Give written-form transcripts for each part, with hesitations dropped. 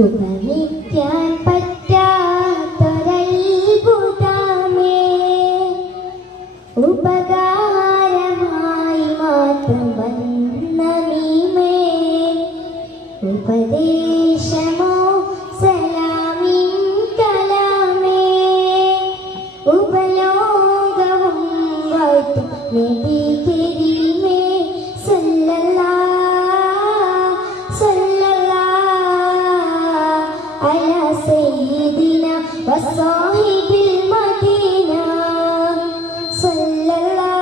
ഉപമിക്കാൻ പറ്റാത്തൊരത്ഭുതമേ, ഉപകാരമായി മാത്രം വന്ന നീമേ, ഉപദേശമോ സലാമിൻ കലാമേ, ഉപലോകവും വാഴ്ത്തും നബി കരീമേ, على سيدنا وصاحب المدينة صلى الله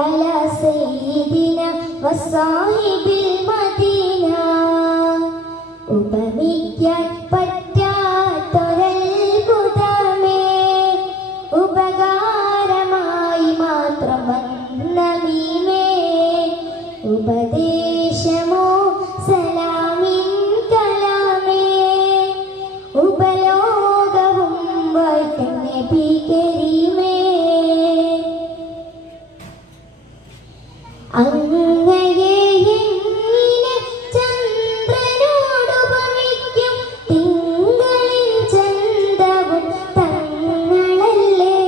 على سيدنا وصاحب المدينة ഉപമിക്കാൻ പറ്റാത്തൊരത്ഭുതമേ, ഉപകാരമായി മാത്രം വന്ന നീമേ, ഉപദേശമോ സലാമിൻ കലാമേ, ഉപലോകവും വാഴ്ത്തും നബി കരീമേ. അങ്ങയെ എങ്ങനെ ചന്ദ്രനോടുപമിക്കും, തിങ്കളിൻ ചന്തവും തങ്ങളല്ലേ,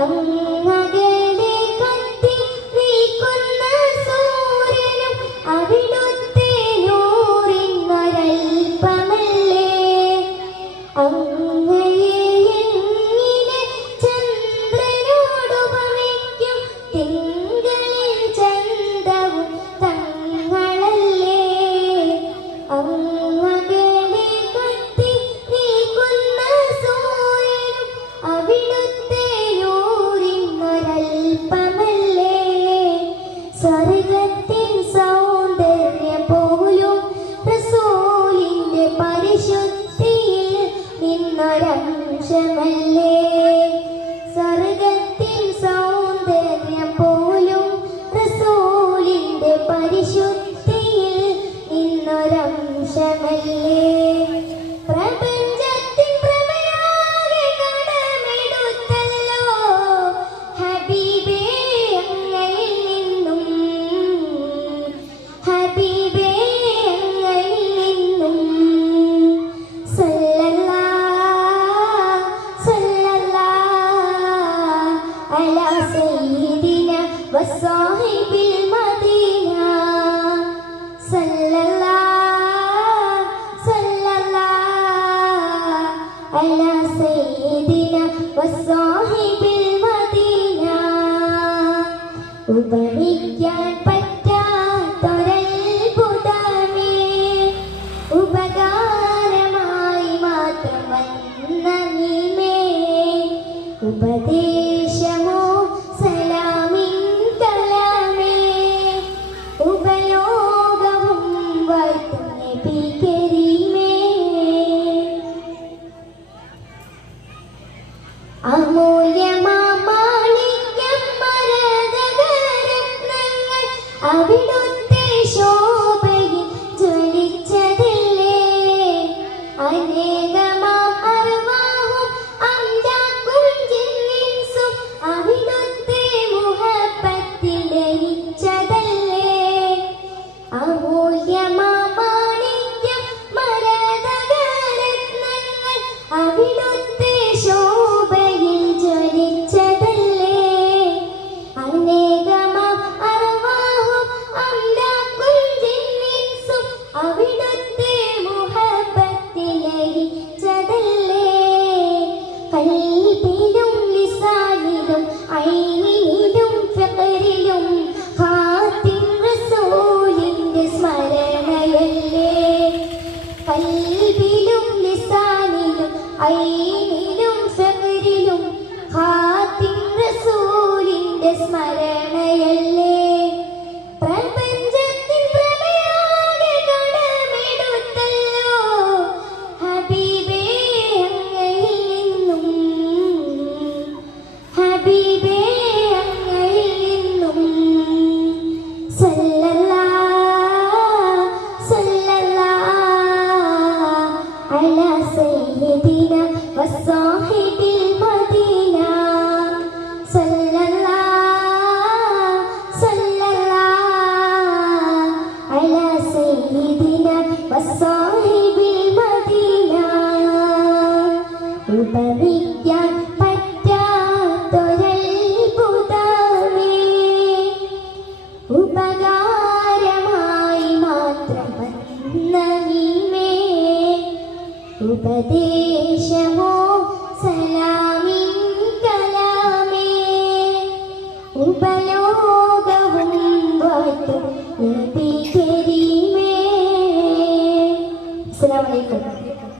അങ്ങകലെ കത്തി നീക്കുന്ന സൂര്യനും അവിടുത്തെ നൂറിന്നൊരൽപ്പമല്ലേ, അങ്ങയെ എങ്ങനെ ചന്ദ്രനോടുപമിക്കും, തിങ്കളിൻ ചന്തവും തങ്ങളല്ലേ, അങ്ങകലെ കത്തി നീക്കുന്ന സൂര്യനും അവിടുത്തെ നൂറിന്നൊരൽപ്പമല്ലേ, സ്വർഗത്തിൻ സൗന്ദര്യം പോലും റസൂലിന്റെ പരിശുദ്ധിയിൽ നിന്നൊരംശമല്ലേ, സ്വർഗത്തിൻ സൗന്ദര്യം പോലും റസൂലിന്റെ പരിശുദ്ധിയിൽ നിന്നൊരംശമല്ലേ, പ്രപഞ്ചത്തിൻ പ്രഭയാകെ കടമെടുത്തല്ലോ ഹബീബേ അങ്ങയിൽ നിന്നും, ഹബീബേ അങ്ങയിൽ നിന്നും, അലാ സയ്യിദിന വസ്സാഹിബിൽ മദീന, അലാ സയ്യിദിന വസ്സാഹിബിൽ മദീന. ഉപമിക്കാൻ പറ്റാത്തൊരത്ഭുതമേ, ഉപകാരമായി മാത്രം വന്ന നീമേ, ഉപദേശമോ സലാമിൻ കലാമേ, ഉപലോകവും വാഴ്ത്തും നബി കരീമേ. അമൂല്യമാണിക്യം മരതകരത്നങ്ങൾ അവിടുത്തെ ശോഭയിൽ ജ്വലിച്ചതല്ലേ, അനേകമാം അർവാഹും അംലാക്കും ജിന്നിൻസും അവിടുത്തെ മുഹബ്ബത്തിൽ ലയിച്ചതല്ലേ, അമൂല്യമാണിക്യം മരതകരത്നങ്ങൾ അവിടുത്തെ ശോഭയിൽ ജ്വലിച്ചതല്ലേ, അനേകമാം അർവാഹും ഉപമിക്കാൻ പറ്റാത്തൊരത്ഭുതമേ, ഉപകാരമായി മാത്രം വന്ന നീമേ, ഉപദേശമോ സലാമിൻ കലാമേ, ഉപലോകവും വാഴ്ത്തും നബി കരീമേ. അസ്സലാമു അലൈക്കും.